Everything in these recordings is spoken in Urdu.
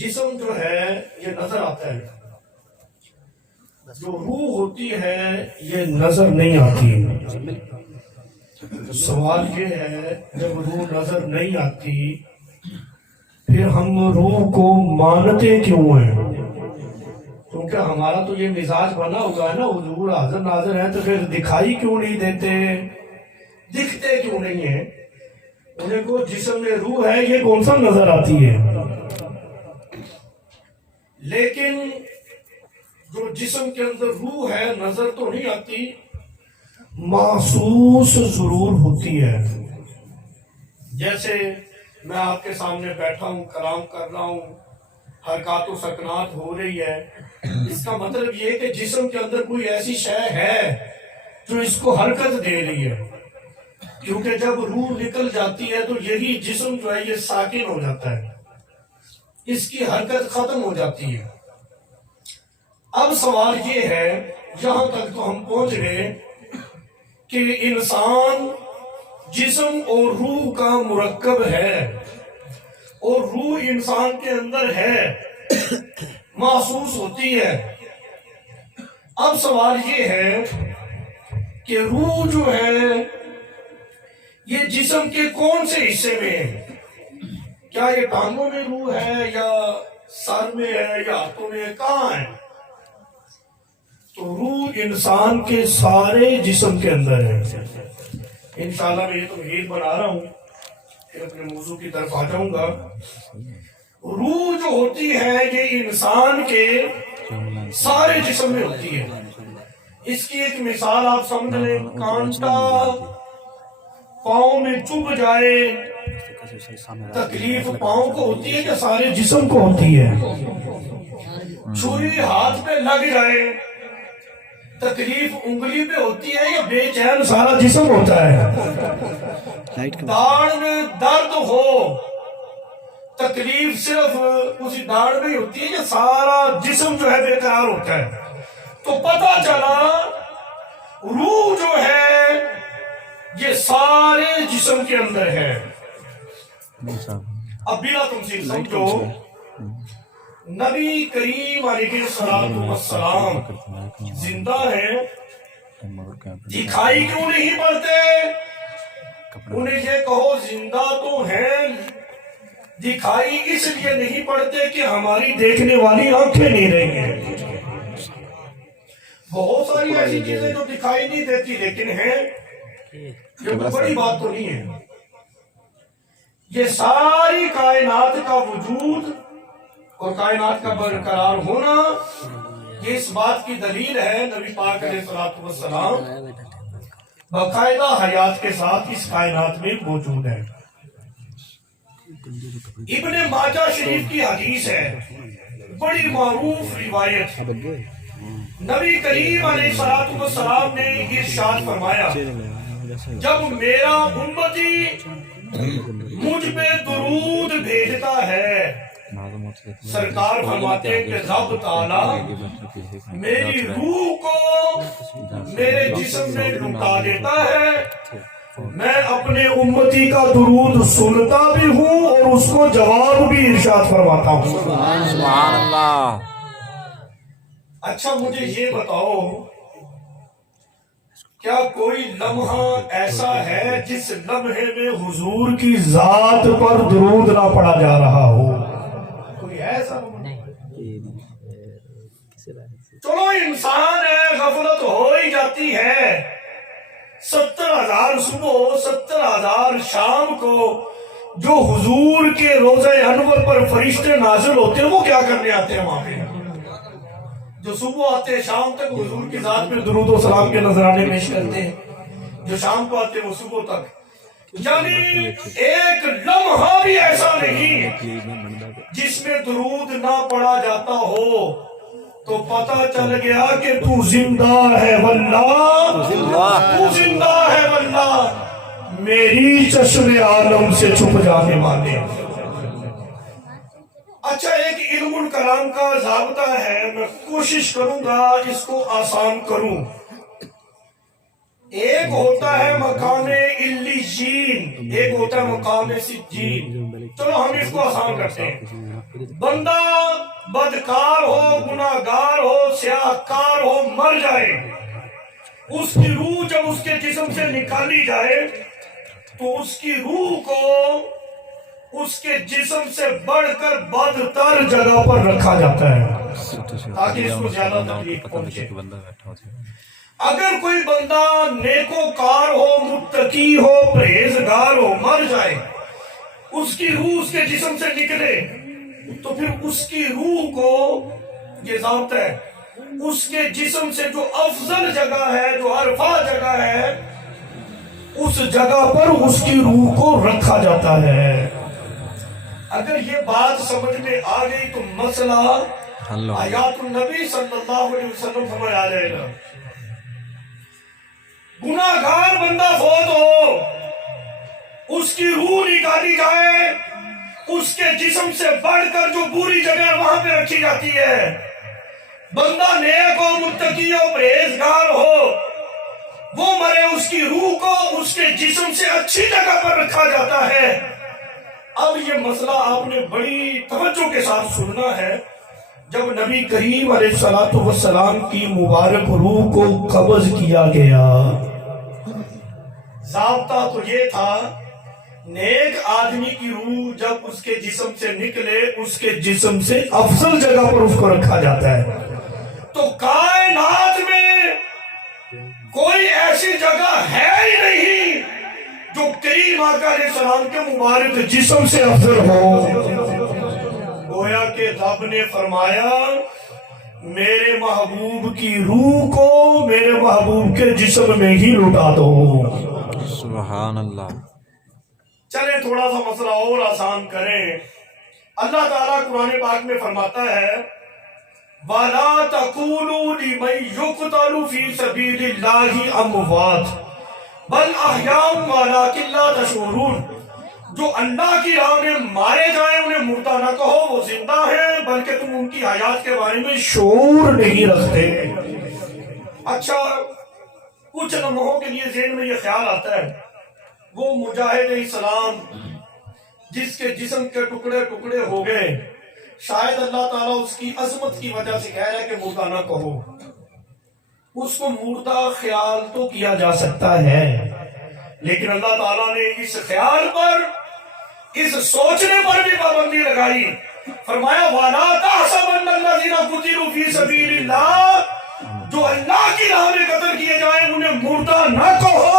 جسم جو ہے یہ نظر آتا ہے، جو روح ہوتی ہے یہ نظر نہیں آتی۔ سوال یہ ہے جب روح نظر نہیں آتی پھر ہم روح کو مانتے کیوں ہیں؟ کیونکہ ہمارا تو یہ مزاج بنا ہوگا ہے نا، حضور حاضر ناظر ہیں تو پھر دکھائی کیوں نہیں دیتے، دکھتے کیوں نہیں ہیں؟ انہیں کو جسم میں روح ہے یہ کون سا نظر آتی ہے؟ لیکن جو جسم کے اندر روح ہے نظر تو نہیں آتی، محسوس ضرور ہوتی ہے۔ جیسے میں آپ کے سامنے بیٹھا ہوں، کلام کر رہا ہوں، حرکات و سکنات ہو رہی ہے، اس کا مطلب یہ کہ جسم کے اندر کوئی ایسی شے ہے جو اس کو حرکت دے رہی ہے، کیونکہ جب روح نکل جاتی ہے تو یہی جسم جو ہے یہ ساکن ہو جاتا ہے، اس کی حرکت ختم ہو جاتی ہے۔ اب سوال یہ ہے، یہاں تک تو ہم پہنچ گئے کہ انسان جسم اور روح کا مرکب ہے، اور روح انسان کے اندر ہے، محسوس ہوتی ہے۔ اب سوال یہ ہے کہ روح جو ہے یہ جسم کے کون سے حصے میں ہے؟ کیا یہ ٹانگوں میں روح ہے یا سر میں ہے یا ہاتھوں میں ہے، کہاں ہے؟ تو روح انسان کے سارے جسم کے اندر ہے۔ انشاءاللہ میں یہ تمہید بنا رہا ہوں، پھر اپنے موضوع کی طرف آ جاؤں گا۔ روح جو ہوتی ہے یہ انسان کے سارے جسم میں ہوتی ہے۔ اس کی ایک مثال آپ سمجھ لیں، کانٹا پاؤں میں چبھ جائے، تکلیف پاؤں کو ہوتی ہے کہ سارے جسم کو ہوتی ہے؟ چھری ہاتھ پہ لگ جائے، تکلیف انگلی پہ ہوتی ہے یا بے چین سارا جسم ہوتا ہے؟ داڑھ میں درد ہو، تکلیف صرف اسی داڑھ میں ہوتی ہے یا سارا جسم جو ہے بے قرار ہوتا ہے؟ تو پتہ چلا روح جو ہے یہ سارے جسم کے اندر ہے۔ اب بلا تمثیل سمجھو، نبی کریم علیہ السلام زندہ ہیں، دکھائی کیوں نہیں پڑتے؟ انہیں یہ کہو زندہ تو ہیں، دکھائی اس لیے نہیں پڑتے کہ ہماری دیکھنے والی آنکھیں نہیں رہی ہیں۔ بہت ساری ایسی چیزیں جو دکھائی نہیں دیتی لیکن ہیں، یہ کوئی بڑی بات تو نہیں ہے۔ یہ ساری کائنات کا وجود اور کائنات کا برقرار ہونا یہ اس بات کی دلیل ہے، نبی پاک علیہ السلام باقاعدہ حیات کے ساتھ اس کائنات میں موجود ہے۔ ابن ماجہ شریف کی حدیث ہے، بڑی معروف روایت، نبی کریم علیہ السلام نے ارشاد فرمایا، جب میرا امتی مجھ پہ درود بھیجتا ہے، سرکار فرماتے ہیں کہ رب تعالی میری روح کو میرے جسم میں لٹا دیتا ہے، میں اپنے امتی کا درود سنتا بھی ہوں اور اس کو جواب بھی ارشاد فرماتا ہوں۔ سبحان اللہ۔ اچھا مجھے یہ بتاؤ، کیا کوئی لمحہ ایسا ہے جس لمحے میں حضور کی ذات پر درود نہ پڑا جا رہا ہو؟ کوئی ایسا؟ چلو انسان ہے، غفلت ہو ہی جاتی ہے، 70,000 صبح 70,000 شام کو جو حضور کے روضہ انور پر فرشتے نازل ہوتے ہیں وہ کیا کرنے آتے ہیں وہاں پہ؟ جو صبح آتے ہیں شام تک حضور کی ذات پہ درود و سلام کے نذرانے پیش کرتے ہیں، جو شام کو آتے ہیں وہ صبح تک۔ یعنی ایک لمحہ بھی ایسا نہیں جس میں درود نہ پڑا جاتا ہو، تو پتہ چل گیا کہ تو زندہ ہے واللہ، تو زندہ ہے واللہ، میری چشم عالم سے چھپ جانے والے۔ اچھا ایک علم الکلام کا ضابطہ ہے، میں کوشش کروں گا اس کو آسان کروں۔ ایک ہوتا ہے مقام علیین، ایک ہوتا ہے مقام سجین۔ چلو ہم اس کو آسان کرتے ہیں. بندہ بدکار ہو، گناہگار ہو، سیاہکار ہو، مر جائے، اس کی روح جب اس کے جسم سے نکالی جائے تو اس کی روح کو اس کے جسم سے بڑھ کر بدتر جگہ پر رکھا جاتا ہے تاکہ اس کو زیادہ تکلیف پہنچے. اگر کوئی بندہ نیکوکار ہو، متقی ہو، پرہیزگار ہو، مر جائے، اس کی روح اس کے جسم سے نکلے تو پھر اس کی روح کو یہ ضابطہ ہے، اس کے جسم سے جو افضل جگہ ہے، جو عرفہ جگہ ہے، اس جگہ پر اس کی روح کو رکھا جاتا ہے. اگر یہ بات سمجھ میں آ گئی تو مسئلہ آیات النبی صلی اللہ علیہ وسلم سمجھ آ جائے گا. گناہگار بندہ فوت ہو، اس کی روح نکالی جائے، اس کے جسم سے بڑھ کر جو بری جگہ وہاں پہ رکھی جاتی ہے. بندہ نیک ہو، متقی ہو، پرہیزگار ہو، وہ مرے، اس کی روح کو اس کے جسم سے اچھی جگہ پر رکھا جاتا ہے. اب یہ مسئلہ آپ نے بڑی توجہ کے ساتھ سننا ہے. جب نبی کریم علیہ الصلوۃ والسلام کی مبارک روح کو قبض کیا گیا، ضابطہ تو یہ تھا، نیک آدمی کی روح جب اس کے جسم سے نکلے، اس کے جسم سے افضل جگہ پر اس کو رکھا جاتا ہے. تو کائنات میں کوئی ایسی جگہ ہے ہی نہیں جو کریم آقا علیہ السلام کے مبارک جسم سے افضل ہو. گویا کہ رب نے فرمایا میرے محبوب کی روح کو میرے محبوب کے جسم میں ہی لٹا دو. سبحان اللہ. چلیں تھوڑا سا مسئلہ اور آسان کریں. اللہ تعالیٰ قرآن پاک میں فرماتا ہے وَلَا تَقُولُوا لِمَن يُقْتَلُ فِي سَبِيلِ اللَّهِ أَمْوَاتٌ بَلْ أَحْيَاءٌ وَلَٰكِن لَّا تَشْعُرُونَ. جو اللہ کی راہ میں مارے جائیں انہیں مردہ نہ کہو، وہ زندہ ہیں، بلکہ تم ان کی حیات کے بارے میں شعور نہیں رکھتے. اچھا، کچھ لمحوں کے لیے ذہن میں یہ خیال آتا ہے وہ مجاہد السلام جس کے جسم کے ٹکڑے ٹکڑے ہو گئے، شاید اللہ تعالیٰ اس کی عظمت کی وجہ سے کہہ رہا ہے کہ مردہ نہ کہو. اس کو مردہ خیال تو کیا جا سکتا ہے، لیکن اللہ تعالیٰ نے اس خیال پر، اس سوچنے پر بھی پابندی لگائی. فرمایا وَلَا تَحْسَبَنَّ الَّذِينَ قُتِلُوا فِي سَبِيلِ اللَّهِ، جو اللہ کی راہ میں قتل کیے جائیں انہیں مردہ نہ کہو،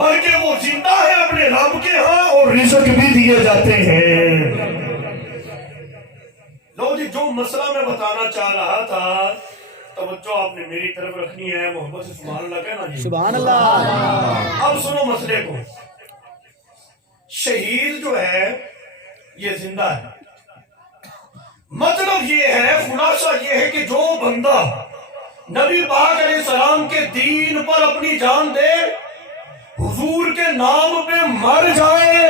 بلکہ وہ زندہ ہے اپنے رب کے ہاں اور رزق بھی دیے جاتے ہیں. لو جی، جو مسئلہ میں بتانا چاہ رہا تھا، توجہ آپ نے میری طرف رکھنی ہے، محبت سے سبحان اللہ کہنا جی. سبحان اللہ. اب سنو مسئلے کو. شہید جو ہے یہ زندہ ہے. مطلب یہ ہے، خلاصہ یہ ہے کہ جو بندہ نبی پاک علیہ السلام کے دین پر اپنی جان دے، حضور کے نام پہ مر جائے،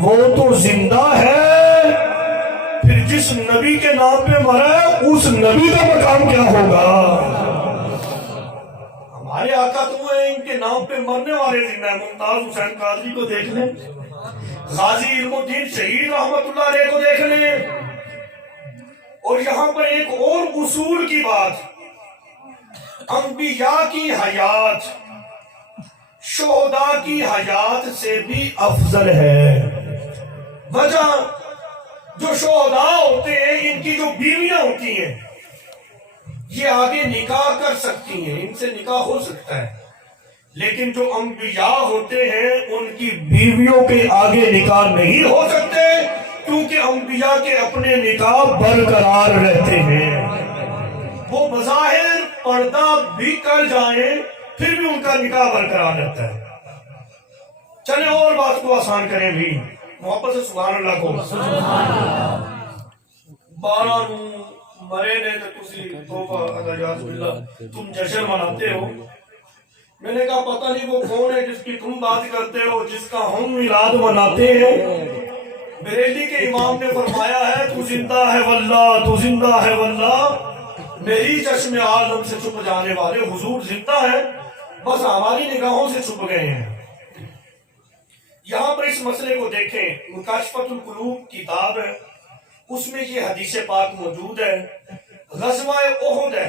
وہ تو زندہ ہے. پھر جس نبی کے نام پہ مرا ہے اس نبی کا مقام کیا ہوگا؟ ہمارے آقا تو ہیں ان کے نام پہ مرنے والے زندہ ہیں. ممتاز حسین قادری کو دیکھ لیں، غازی علم الدین شہید رحمت اللہ علیہ کو دیکھ لیں. اور یہاں پر ایک اور اصول کی بات، انبیاء کی حیات شہداء کی حیات سے بھی افضل ہے. وجہ، جو شہداء ہوتے ہیں ان کی جو بیویاں ہوتی ہیں یہ آگے نکاح کر سکتی ہیں، ان سے نکاح ہو سکتا ہے، لیکن جو انبیاء ہوتے ہیں ان کی بیویوں کے آگے نکاح نہیں ہو سکتے، کیونکہ انبیاء کے اپنے نکاح برقرار رہتے ہیں. وہ بظاہر پردہ بھی کر جائیں پھر بھی ان کا نکاح برقرار رہتا ہے. چلیں اور بات کو آسان کریں بھی، محبت سے سبحان اللہ کو. 12 نو مرے نے تو تسی توبہ الیاذ باللہ تم جشن مناتے ہو. میں نے کہا پتہ نہیں وہ کون ہے جس کی تم بات کرتے ہو، جس کا ہم میلاد مناتے ہیں. بریلی کے امام نے فرمایا ہے تو زندہ ہے واللہ، تو زندہ ہے واللہ، میری چشم عالم سے چھپ جانے والے حضور زندہ ہے، بس ہماری نگاہوں سے چھپ گئے ہیں. یہاں پر اس مسئلے کو دیکھیں، مکاشفۃ القلوب کتاب ہے، اس میں یہ حدیث پاک موجود ہے۔ غزوہ احد ہے،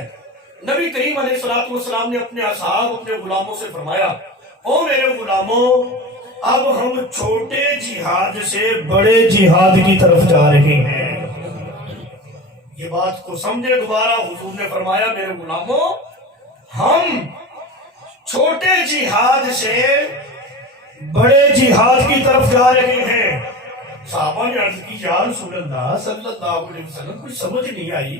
نبی کریم علیہ الصلوۃ والسلام نے اپنے اصحاب، اپنے غلاموں سے فرمایا، او میرے غلاموں، اب ہم چھوٹے جہاد سے بڑے جہاد کی طرف جا رہے ہیں۔ یہ بات کو سمجھے دوبارہ، حضور نے فرمایا میرے غلاموں، ہم چھوٹے جہاد سے بڑے جہاد کی طرف جا رہے ہیں۔ صحابہ نے عرض کی یا رسول اللہ صلی اللہ علیہ وسلم، کچھ سمجھ نہیں آئی،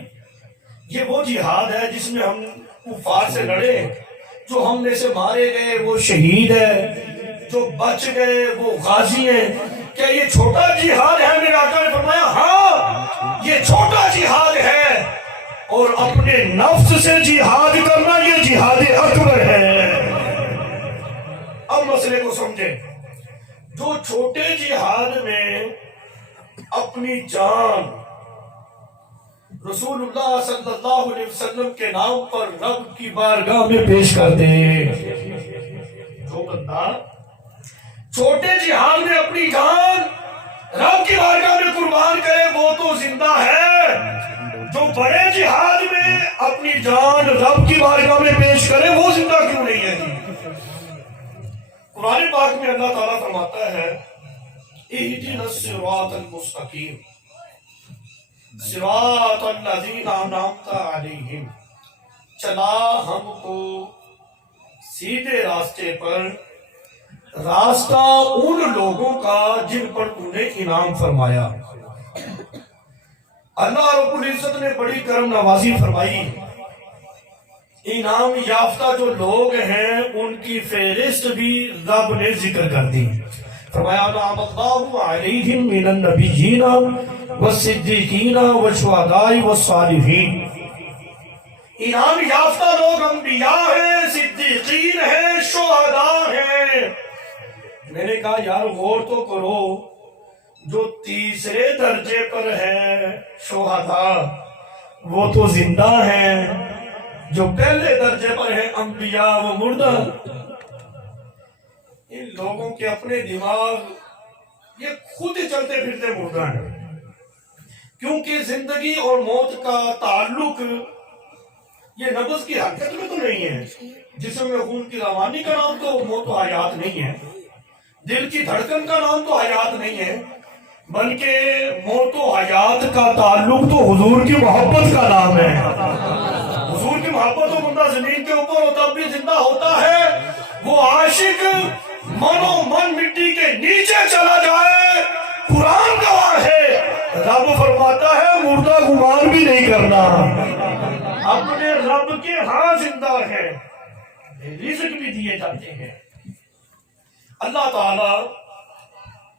یہ وہ جہاد ہے جس میں ہم کفار سے لڑے، جو ہم میں سے مارے گئے وہ شہید ہے، جو بچ گئے وہ غازی ہیں، کیا یہ چھوٹا جہاد ہے؟ میرے آقا نے فرمایا ہاں یہ چھوٹا جہاد ہے، اور اپنے نفس سے جہاد کرنا یہ جہاد اکبر ہے۔ اب مسئلے کو سمجھیں، جو چھوٹے جہاد میں اپنی جان رسول اللہ صلی اللہ علیہ وسلم کے نام پر رب کی بارگاہ میں پیش کر دے، جو بندہ چھوٹے جہاد میں اپنی جان رب کی بارگاہ میں قربان کرے وہ تو زندہ ہے، جو بڑے جہاد میں اپنی جان رب کی بارگاہ میں پیش کرے وہ زندہ کیوں نہیں ہے؟ قرآن پاک میں اللہ تعالیٰ فرماتا ہے اہدنا الصراط المستقیم صراط الذین انعمت علیہم، چلا ہم کو سیدھے راستے پر، راستہ ان لوگوں کا جن پر انہیں انعام فرمایا۔ اللہ رب العزت نے بڑی کرم نوازی فرمائی، انعام یافتہ جو لوگ ہیں ان کی فہرست بھی رب نے ذکر کر دی۔ فرمایا انعم اللہ علیہم من النبیین والصدیقین والشہداء والصالحین، انعام یافتہ لوگ انبیاء ہیں، صدیقین ہیں، شہداء ہیں۔ میں نے کہا یار غور تو کرو، جو تیسرے درجے پر ہے شہداء وہ تو زندہ ہیں، جو پہلے درجے پر ہیں انبیاء وہ مردہ۔ ان لوگوں کے اپنے دماغ یہ خود چلتے پھرتے مردہ ہیں، کیونکہ زندگی اور موت کا تعلق یہ نبض کی حرکت میں تو نہیں ہے، جسم میں خون کی روانی کا نام تو موت و حیات نہیں ہے، دل کی دھڑکن کا نام تو حیات نہیں ہے، بلکہ موت و حیات کا تعلق تو حضور کی محبت کا نام ہے۔ حضور کی محبت و بندہ زمین کے اوپر ہوتا بھی زندہ ہوتا ہے، وہ عاشق من و من مٹی کے نیچے چلا جائے، قرآن گواہ ہے، رب فرماتا ہے مردہ گمان بھی نہیں کرنا، اپنے رب کے ہاں زندہ ہے، رزق بھی دیے جاتے ہیں۔ اللہ تعالیٰ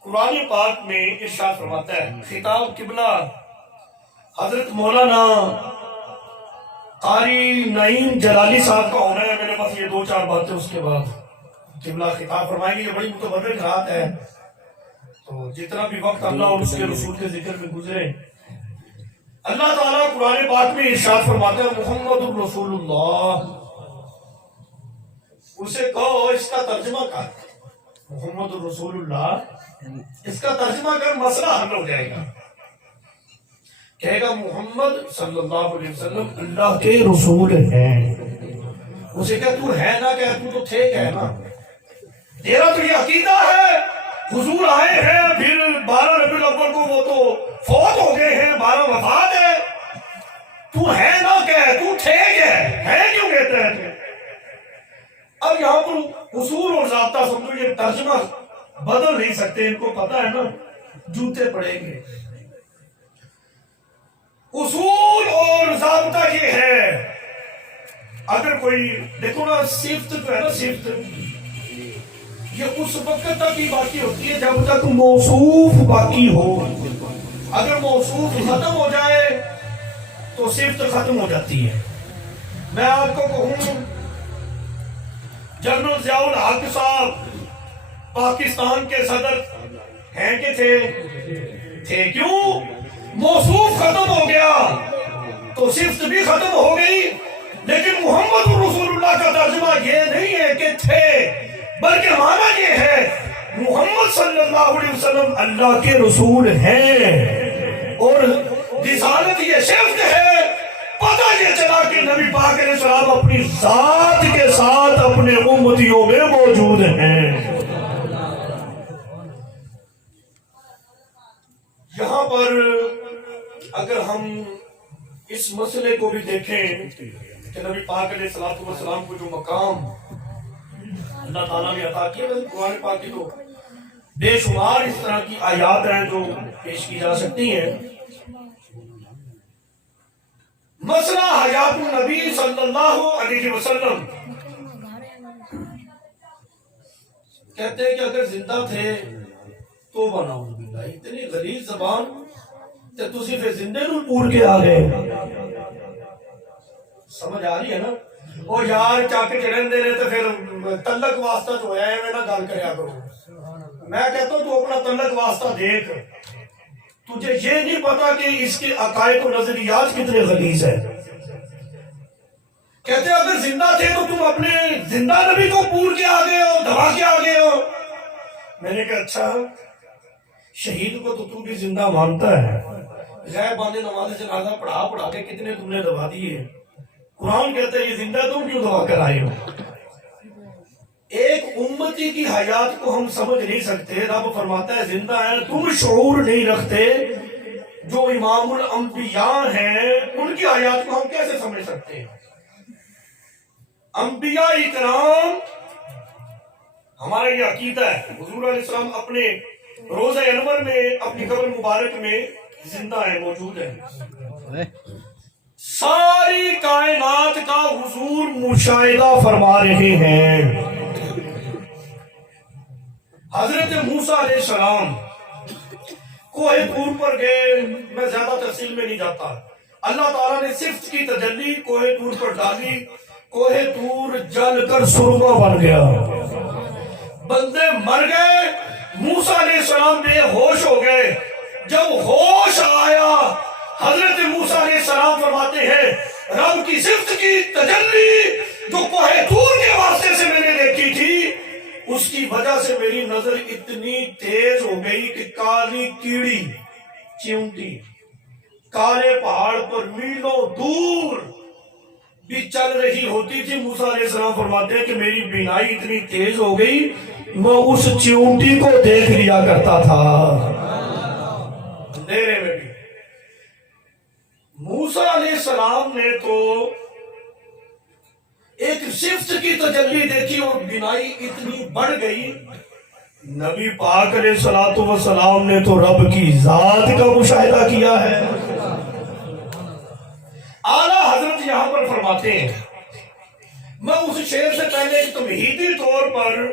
قرآن پاک میں ارشاد فرماتا ہے، خطاب قبلہ حضرت مولانا قاری نعیم جلالی صاحب کا ہونا ہے، میرے پاس یہ دو چار باتیں اس کے بعد قبلہ خطاب فرمائیں گے، یہ بڑی متبرک رات ہے، تو جتنا بھی وقت اللہ اور اس کے رسول کے ذکر میں گزرے۔ اللہ تعالیٰ قرآن پاک میں ارشاد فرماتا ہے محمد الرسول اللہ، اسے کہو اس کا ترجمہ کر، محمد الرسول اللہ اس کا ترجمہ کر، مسئلہ حل ہو جائے گا۔ کہے گا محمد صلی اللہ علیہ وسلم اللہ کے رسول ہیں، اسے کہ تو ہے نا، کہ تو تھے کہ نا، تیرا تو یہ عقیدہ ہے حضور آئے ہیں، پھر 12 ربیع الاول کو وہ تو فوت ہو گئے ہیں، 12 وفات ہے، تو ہے نا کہ تو تھے کہ ہے کیوں کہتے ہیں؟ اب یہاں پر اصول اور ضابطہ سمجھو، یہ ترجمہ بدل نہیں سکتے، ان کو پتا ہے نا جوتے پڑیں گے۔ اصول اور ضابطہ یہ ہے، اگر کوئی دیکھو نا صفت جو ہے نا، صفت یہ اس وقت تک ہی باقی ہوتی ہے جب تک موصوف باقی ہو، اگر موصوف ختم ہو جائے تو صفت ختم ہو جاتی ہے۔ میں آپ کو کہوں جنرل ضیاء الحق صاحب پاکستان کے صدر ہیں کہ تھے کیوں؟ موصوف ختم ہو گیا تو صفت بھی ختم ہو گئی، لیکن محمد رسول اللہ کا ترجمہ یہ نہیں ہے کہ تھے، بلکہ معنی یہ ہے محمد صلی اللہ علیہ وسلم اللہ کے رسول ہیں اور رسالت یہ صفت ہے، پتہ یہ چلا کہ نبی پاک علیہ السلام اپنی ذات کے ساتھ اپنے امتیوں میں موجود ہیں۔ یہاں پر اگر ہم اس مسئلے کو بھی دیکھیں کہ نبی پاک علیہ السلام کو جو مقام اللہ تعالیٰ نے عطا کیا، قرآن پاک کی تو بے شمار اس طرح کی آیات ہیں جو پیش کی جا سکتی ہیں۔ مسئلہ حیات النبی صلی اللہ علیہ وسلم، کہتے ہیں کہ اگر زندہ تھے تو بناؤ باللہ، اتنی غلیظ زبان تے تسی پھر زندے نو پور کے آ گئے۔ سمجھ آ رہی ہے نا؟ اور یار چاک چڑھن دے رہے تو پھر تلک واسطہ جو ہے میں نہ گل کریا کرو۔ میں کہتا ہوں تو اپنا تلک واسطہ دیکھ، تجھے یہ نہیں پتا کہ اس کے عقائد و نظریات کتنے غلیظ ہیں۔ کہتے ہیں اگر زندہ تھے تو تم اپنے زندہ نبی کو پور کے آگے ہو، دبا کے آگے ہو۔ میں نے کہا اچھا، شہید کو تو بھی زندہ مانتا ہے، غیب باندھے نماز جنازہ پڑھا کے کتنے تم نے دبا دیے۔ قرآن کہتا ہے یہ زندہ تم کیوں دبا کر آئے ہو؟ ایک امتی کی حیات کو ہم سمجھ نہیں سکتے، رب فرماتا ہے زندہ ہے، تم شعور نہیں رکھتے، جو امام الانبیاء ہیں ان کی حیات کو ہم کیسے سمجھ سکتے ہیں؟ انبیاء اکرام، ہمارا یہ عقیدہ ہے، حضور علیہ السلام اپنے روضہ انور میں اپنی قبر مبارک میں زندہ ہے، موجود ہے۔ ساری کائنات کا حضور مشاہدہ فرما رہے ہیں۔ حضرت موسیٰ علیہ السلام کوہ طور پر گئے، میں زیادہ تفصیل میں نہیں جاتا، اللہ تعالیٰ نے صفت کی تجلی کوہ طور پر ڈالی، کوہ طور جل کر سرما بن گیا، بندے مر گئے، موسیٰ علیہ السلام بے ہوش ہو گئے۔ جب ہوش آیا حضرت موسیٰ علیہ السلام فرماتے ہیں رب کی صفت کی تجلی جو کوہ طور کے واسطے سے میں نے دیکھی تھی، اس کی وجہ سے میری نظر اتنی تیز ہو گئی کہ کالی کیڑی چیونٹی کالے پہاڑ پر میلوں دور بھی چل رہی ہوتی تھی۔ موسیٰ علیہ السلام فرماتے ہیں کہ میری بینائی اتنی تیز ہو گئی، میں اس چیونٹی کو دیکھ لیا کرتا تھا اندھیرے میں بھی۔ موسیٰ علیہ السلام نے تو ایک صفت کی تجلی دیکھی اور بینائی اتنی بڑھ گئی، نبی پاک علیہ السلام نے تو رب کی ذات کا مشاہدہ کیا ہے۔ اعلیٰ حضرت یہاں پر فرماتے ہیں، میں اس شعر سے پہلے ایک تمہیدی طور پر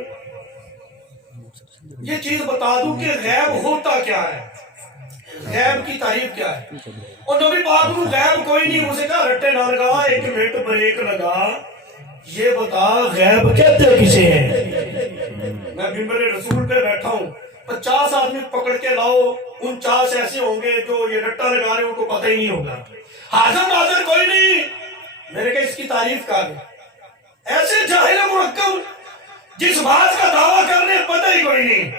یہ چیز بتا دوں کہ غیب ہوتا کیا ہے، غیب کی تعریف کیا ہے۔ اور نبی پاک کو غیب کوئی نہیں، اسے کہا رٹے نہ لگا، ایک منٹ بریک لگا، یہ بتا غیب کہتے کسے ہیں؟ میں منبر رسول پہ بیٹھا ہوں، 50 آدمی پکڑ کے لاؤ، 49 ایسے ہوں گے جو یہ رٹا لگا رہے ہیں، ان کو پتہ ہی نہیں ہوگا، حاضر ناظر کوئی نہیں۔ میں نے کہا اس کی تعریف کر دیں، ایسے جاہل مرکب جس بات کا دعویٰ کرنے پتہ ہی کوئی نہیں۔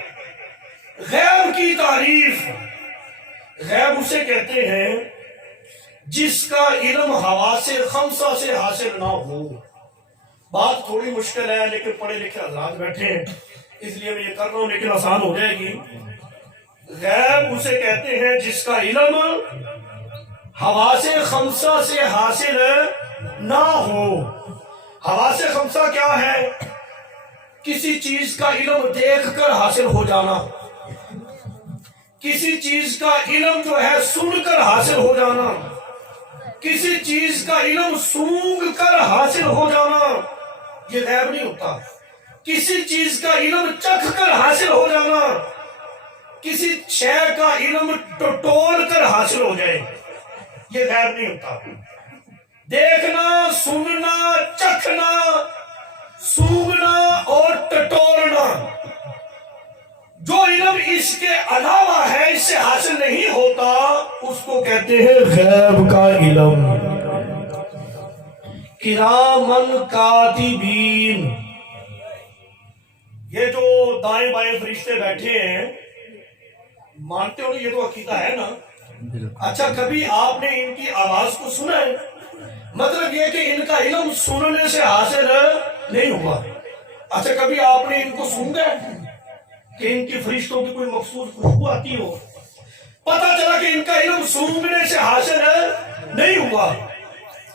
غیب کی تعریف، غیب اسے کہتے ہیں جس کا علم حواس خمسہ سے حاصل نہ ہو۔ بات تھوڑی مشکل ہے لیکن پڑھے لکھے حضرات بیٹھے ہیں اس لیے میں یہ کر رہا ہوں، لیکن آسان ہو جائے گی۔ غیب اسے کہتے ہیں جس کا علم حواس خمسہ سے حاصل نہ ہو۔ حواس خمسہ کیا ہے؟ کسی چیز کا علم دیکھ کر حاصل ہو جانا، کسی چیز کا علم جو ہے سن کر حاصل ہو جانا، کسی چیز کا علم سونگ کر حاصل ہو جانا، یہ غیب نہیں ہوتا۔ کسی چیز کا علم چکھ کر حاصل ہو جانا، کسی شے کا علم ٹٹول کر حاصل ہو جائے، یہ غیب نہیں ہوتا۔ دیکھنا، سننا، چکھنا، سونگنا اور ٹٹولنا، جو علم اس کے علاوہ ہے، اس سے حاصل نہیں ہوتا، اس کو کہتے ہیں غیب کا علم۔ کرامن کاتبین، یہ جو دائیں بائیں فرشتے بیٹھے ہیں، مانتے ہو نا، یہ تو عقیدہ ہے نا؟ اچھا کبھی آپ نے ان کی آواز کو سنا ہے؟ مطلب یہ کہ ان کا علم سننے سے حاصل نہیں ہوا۔ اچھا کبھی آپ نے ان کو سونگا ہے کہ ان کی فرشتوں کی کوئی مخصوص خوشبو آتی ہو؟ پتہ چلا کہ ان کا علم سونگنے سے حاصل نہیں ہوا۔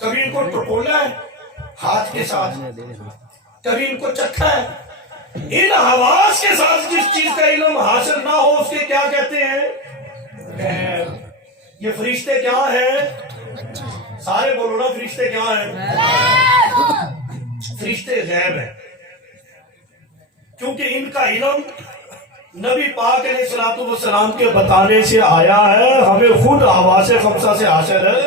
کبھی ان کو ٹٹولا ہے ہاتھ کے ساتھ، کبھی ان کو چکھا ہے۔ ان حواس کے ساتھ جس چیز کا علم حاصل نہ ہو اس کے کیا کہتے ہیں؟ غیب۔ یہ فرشتے کیا ہیں؟ سارے بولو نا، فرشتے کیا ہیں؟ فرشتے غیب ہیں، کیونکہ ان کا علم نبی پاک علیہ الصلوۃ والسلام کے بتانے سے آیا ہے، ہمیں خود حواس خمسہ سے حاصل ہے۔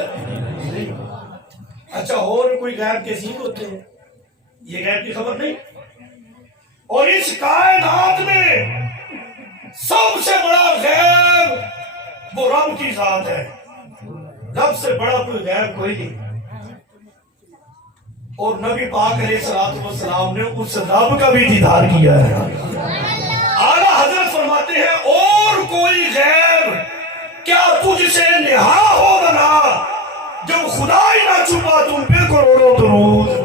اچھا اور کوئی غیب کے سین ہوتے ہیں؟ یہ غیب کی خبر نہیں۔ اور اس کائنات میں سب سے بڑا غیب وہ رب کی ذات ہے، رب سے بڑا کوئی غیب کوئی نہیں۔ اور نبی پاک علیہ الصلوۃ والسلام نے اس رب کا بھی دیدار کیا ہے۔ اعلیٰ حضرت فرماتے ہیں اور کوئی غیب کیا تجھ سے نہا ہو بنا، جب خدا ہی نہ چھپا تم پہ کروڑوں درود۔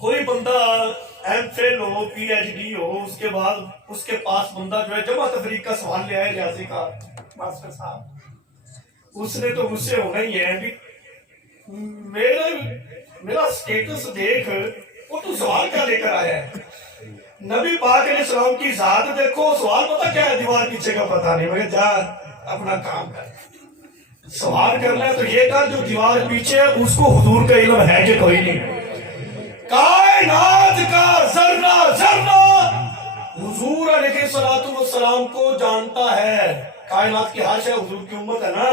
کوئی بندہ ایم فل ہو، پی ایچ ڈی ہو، اس کے بعد اس کے پاس بندہ جو ہے جمع تفریق کا سوال لے آئے ریاضی کا، ماسٹر صاحب اس نے تو مجھ سے ہونا ہی ہے کہ میرا سٹیٹس دیکھ وہ تو سوال کیا لے کر آیا ہے؟ نبی پاک علیہ السلام کی ذات دیکھو، سوال پتہ کیا ہے؟ دیوار پیچھے کا پتہ نہیں، مگر جا اپنا کام کر، سوال کرنا ہے تو یہ کر جو دیوار پیچھے ہے اس کو حضور کا علم ہے کہ کوئی نہیں؟ کائنات کا ذرہ ذرہ حضور علیہ الصلوۃ والسلام کو جانتا ہے۔ کائنات کی حاشیہ حضور کی امت ہے نا،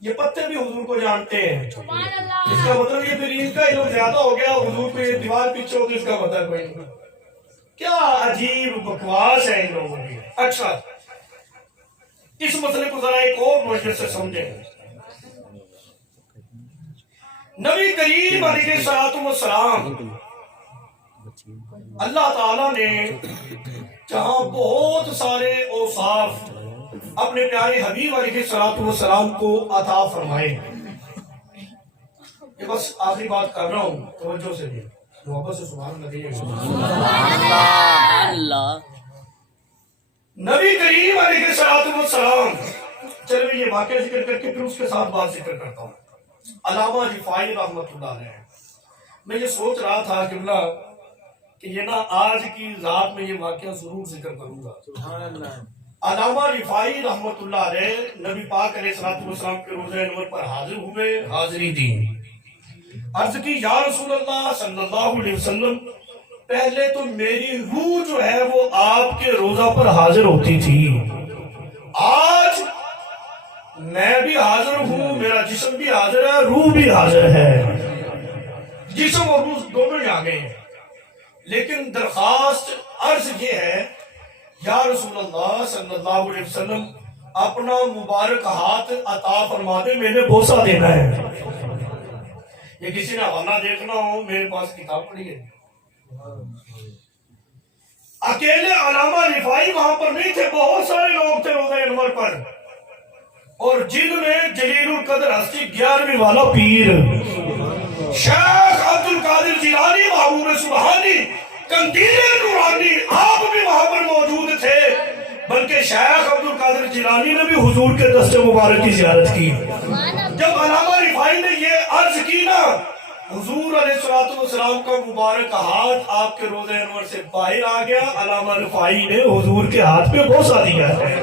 یہ پتے بھی حضور کو جانتے ہیں۔ اس کا مطلب یہ پھر ان کا علم زیادہ ہو گیا، حضور کو یہ دیوار پیچھے ہو تو اس کا مطلب کوئی نہیں۔ کیا عجیب بکواس ہے ان لوگوں کی۔ اچھا اس مسئلے کو ذرا ایک اور وجہ سے سمجھیں۔ نبی کریم علیہ الصلوۃ والسلام اللہ تعالیٰ نے جہاں بہت سارے اوصاف اپنے پیارے حبیب علیہ الصلوۃ والسلام کو عطا فرمائے۔ یہ بس آخری بات کر رہا ہوں، توجہ سے بھی محبت سے سبحان اللہ۔ نبی کریم علیہ الصلوۃ والسلام، چلو یہ واقعہ ذکر کر کے پھر اس کے ساتھ بات ذکر کرتا ہوں۔ علامہ رفاعی رحمۃ اللہ علیہ، میں یہ سوچ رہا تھا کہ یہ نا آج کی رات میں یہ واقعہ ضرور ذکر کروں گا۔ علامہ رفاعی رحمۃ اللہ علیہ نبی پاک علیہ الصلوۃ والسلام کے روزہ انور پر حاضر ہوئے، حاضری دی، عرض کی یا رسول اللہ صلی اللہ علیہ وسلم، پہلے تو میری روح جو ہے وہ آپ کے روزہ پر حاضر ہوتی تھی، آج میں بھی حاضر ہوں، میرا جسم بھی حاضر ہے، روح بھی حاضر ہے، جسم اور روح دونوں ہی آ گئے ہیں، لیکن درخواست عرض یہ ہے یا رسول اللہ صلی اللہ علیہ وسلم اپنا مبارک ہاتھ عطا فرما دے، میں نے بوسہ دینا ہے۔ یہ کسی نے حوالہ دیکھنا ہو میرے پاس کتاب پڑھی ہے۔ اکیلے علامہ رفاعی وہاں پر نہیں تھے، بہت سارے لوگ تھے روزہ انور پر، اور جن میں جلیل القدر ہستی 11ویں والا پیر شیخ عبد القادر جیلانی محبوب سبحانی قندیل نورانی، آپ بھی وہاں پر موجود تھے، بلکہ شیخ عبد القادر جیلانی نے بھی حضور کے دست مبارک کی زیارت کی۔ جب علامہ رفاعی نے یہ عرض کی نا، حضور علیہ الصلوۃ والسلام کا مبارک ہاتھ آپ کے روزہ انور سے باہر آ گیا، علامہ رفاعی نے حضور کے ہاتھ پہ بوسہ دیا ہے۔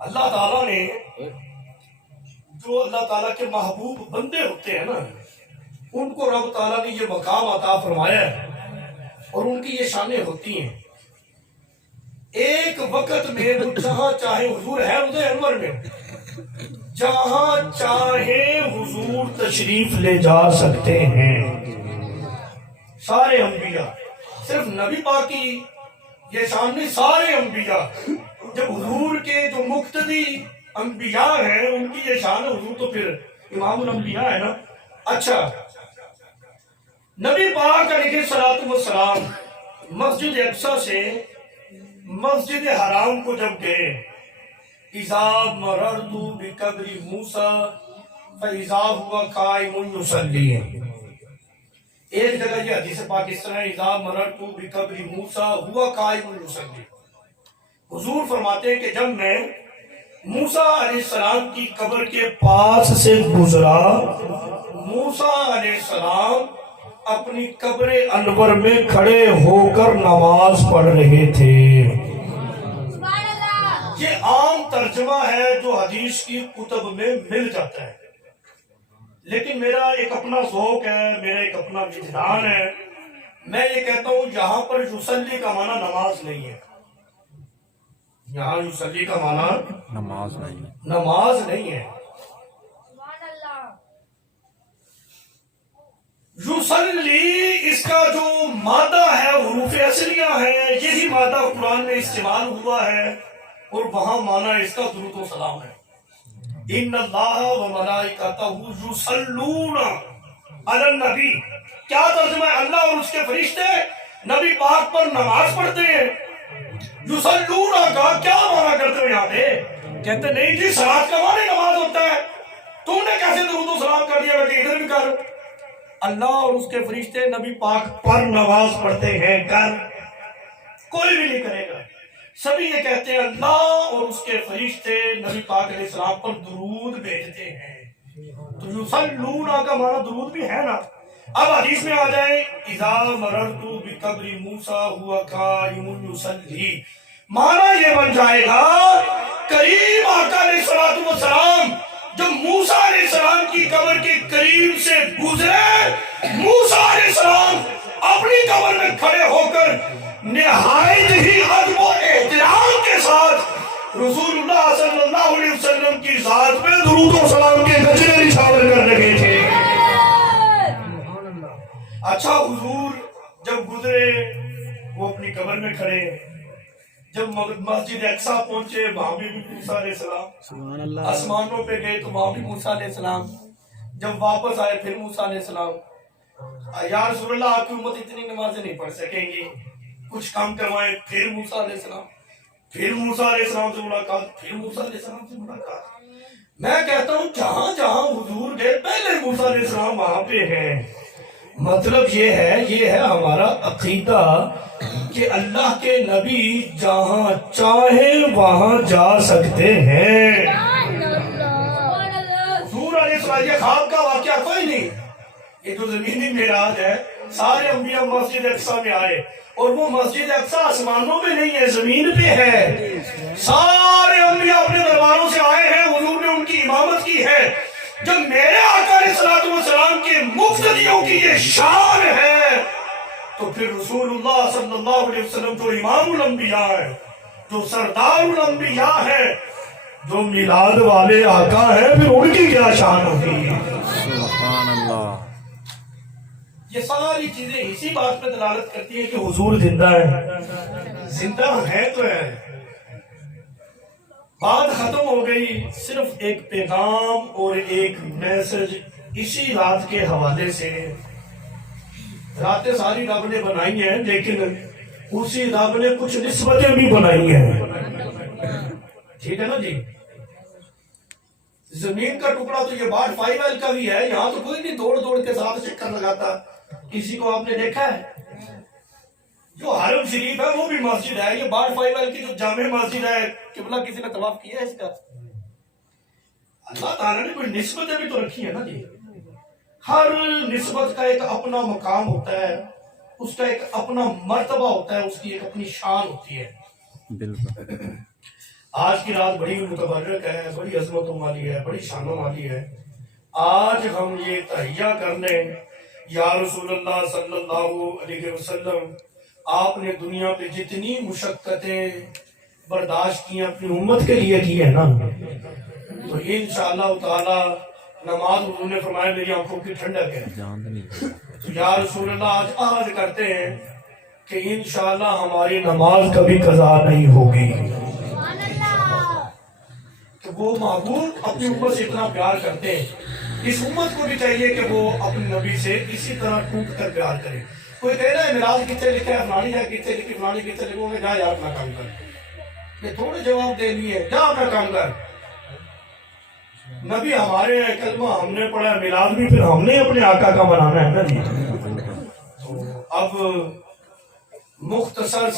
اللہ تعالیٰ نے جو اللہ تعالیٰ کے محبوب بندے ہوتے ہیں نا، ان کو رب تعالیٰ نے یہ مقام عطا فرمایا ہے، اور ان کی یہ شانیں ہوتی ہیں۔ ایک وقت میں وہ جہاں چاہے حضور ہے روزہ انور میں، جہاں چاہے حضور تشریف لے جا سکتے ہیں، سارے انبیاء، صرف نبی پاک کی یہ شان نہیں، سارے انبیاء، جب حضور کے جو مقتدی انبیاء ہیں ان کی یہ شان ہے، حضور تو پھر امام الانبیاء ہے نا، اچھا، نبی پاک علیہ السلام مسجد اقصی سے مسجد حرام کو جب گئے، اذا مررت بقبر موسیٰ فاذا هو قائم یصلی، ایک جگہ یہ حدیث پاک اس طرح ہے، اذا مررت بقبر موسیٰ هو قائم یصلی، حضور فرماتے ہیں کہ جب میں موسیٰ علیہ السلام کی قبر کے پاس سے گزرا، موسیٰ علیہ السلام اپنی قبر انور میں کھڑے ہو کر نماز پڑھ رہے تھے۔ یہ عام ترجمہ ہے جو حدیث کی کتب میں مل جاتا ہے، لیکن میرا ایک اپنا ذوق ہے، میرا ایک اپنا وجدان ہے، میں یہ کہتا ہوں یہاں پر یصلی کا معنی نماز نہیں ہے، یہاں یصلی کا معنی نماز نہیں، نماز نہیں ہے۔ یصلی اس کا جو مادہ ہے، حروف اصلیہ ہے، یہی مادہ قرآن میں استعمال ہوا ہے، اور وہاں معنی اس کا درود و سلام ہے۔ ان اللہ و ملائکتہ یصلون علی النبی، کیا ترجمہ ہے؟ اللہ اور اس کے فرشتے نبی پاک پر نماز پڑھتے ہیں۔ یصلون کا کیا معنی کرتے ہو یہاں پہ؟ کہتے نہیں جی صلاۃ کا معنی نماز ہوتا ہے، تم نے کیسے درود و سلام کر دیا؟ میں ادھر بھی کر، اللہ اور اس کے فرشتے نبی پاک پر نماز پڑھتے ہیں، کر کوئی بھی نہیں کرے گا، سبھی یہ کہتے ہیں اللہ اور اس کے فرشتے نبی پاک علیہ السلام پر درود بھیجتے ہیں۔ تو یصلون کا معنی درود بھی ہے نا۔ اب حدیث میں آ جائیں، اذا مررت بقبر موسیٰ هو قائم یصلی، معنی یہ بن جائے گا کریم آقا علیہ السلام جب موسیٰ علیہ السلام کی قبر کے قریب سے گزرے، موسیٰ علیہ السلام اپنی قبر میں کھڑے ہو کر نہایت ہی ادب و احترام کے ساتھ رسول اللہ صلی اللہ علیہ وسلم کی ذات پہ درود و سلام کے گجرے نچھاور کر رہے تھے۔ اچھا، حضور جب گزرے وہ اپنی قبر میں کھڑے، جب مسجد اقصی پہنچے وہاں بھی موسیٰ علیہ السلام، آسمانوں پہ گئے تو وہاں بھی موسیٰ علیہ السلام، جب واپس آئے پھر موسیٰ علیہ السلام۔ یا رسول اللہ آپ کی امت اتنی نمازیں نہیں پڑھ سکیں گی، کچھ کام کروائیں، پھر موسیٰ علیہ السلام، پھر موسیٰ علیہ السلام سے ملاقات، پھر موسیٰ علیہ السلام سے ملاقات۔ میں کہتا ہوں جہاں جہاں حضور گئے پہلے موسیٰ علیہ السلام وہاں پہ ہیں۔ مطلب یہ ہے ہمارا عقیدہ کہ اللہ کے نبی جہاں چاہیں وہاں جا سکتے ہیں۔ حضور علیہ السلام یہ خواب کا واقعہ کوئی نہیں، یہ جو زمینی معراج ہے، سارے انبیاء مسجد اقصی میں آئے، اور وہ مسجد اقصی آسمانوں میں نہیں ہے، زمین پہ ہے۔ سارے انبیاء اپنے درباروں سے آئے ہیں، حضور نے ان کی امامت کی ہے۔ جب میرے آقا علیہ السلام کے مقتدیوں کی یہ شان ہے تو پھر رسول اللہ صلی اللہ علیہ وسلم جو امام الانبیاء ہے، جو سردار الانبیاء ہے، جو میلاد والے آقا ہیں، پھر ان کی کیا شان ہوگی؟ سبحان اللہ۔ یہ ساری چیزیں اسی بات پہ دلالت کرتی ہیں کہ حضور زندہ ہے، زندہ ہے تو ہے۔ بات ختم ہو گئی، صرف ایک پیغام اور ایک میسج اسی رات کے حوالے سے۔ راتیں ساری رب نے بنائی ہیں، لیکن اسی رب نے کچھ نسبتیں بھی بنائی ہیں، ٹھیک ہے نا جی؟ زمین کا ٹکڑا تو یہ بارڈ 5L کا بھی ہے، یہاں تو کوئی نہیں دوڑ دوڑ کے ساتھ چکر لگاتا، کسی کو آپ نے دیکھا ہے؟ جو حرم شریف ہے وہ بھی مسجد ہے، یہ بارڈ 5L کی جو جامع مسجد ہے، قبلہ کسی نے طواف کیا ہے اس کا؟ اللہ تعالیٰ نے کوئی نسبتیں بھی تو رکھی ہے نا جی۔ ہر نسبت کا ایک اپنا مقام ہوتا ہے، اس کا ایک اپنا مرتبہ ہوتا ہے، اس کی ایک اپنی شان ہوتی ہے۔ بالکل۔ آج کی رات بڑی متبرک ہے، بڑی عظمتوں والی ہے، بڑی شانوں والی ہے۔ آج ہم یہ تحیہ کر لیں، یا رسول اللہ صلی اللہ علیہ وسلم، آپ نے دنیا پہ جتنی مشقتیں برداشت کی اپنی امت کے لیے کی ہے نا، تو انشاءاللہ تعالی نماز حضور نے فرمایا میری آنکھوں کی ٹھنڈک ہے۔ تو یا رسول اللہ آج عہد کرتے ہیں کہ انشاءاللہ ہماری نماز کبھی قضا نہیں ہوگی، کہ وہ محبوب اپنی امت سے اتنا پیار کرتے ہیں، اس امت کو بھی چاہیے کہ وہ اپنے نبی سے اسی طرح ٹوٹ کر پیار کرے. کوئی کہہ رہا ہے میراث کتنے لکھا ہے, فلانی ہے کتنے لکھی, فلانی کتنے لکھوں گے, جا یار اپنا کام کر. یہ تھوڑے جواب دینی ہے, جا اپنا کام کر. نبی ہمارے ہیں, کلمہ ہم نے پڑھا ہے, میلاد بھی پھر ہم نے اپنے آقا کا منانا ہے نا جی. تو اب مختصر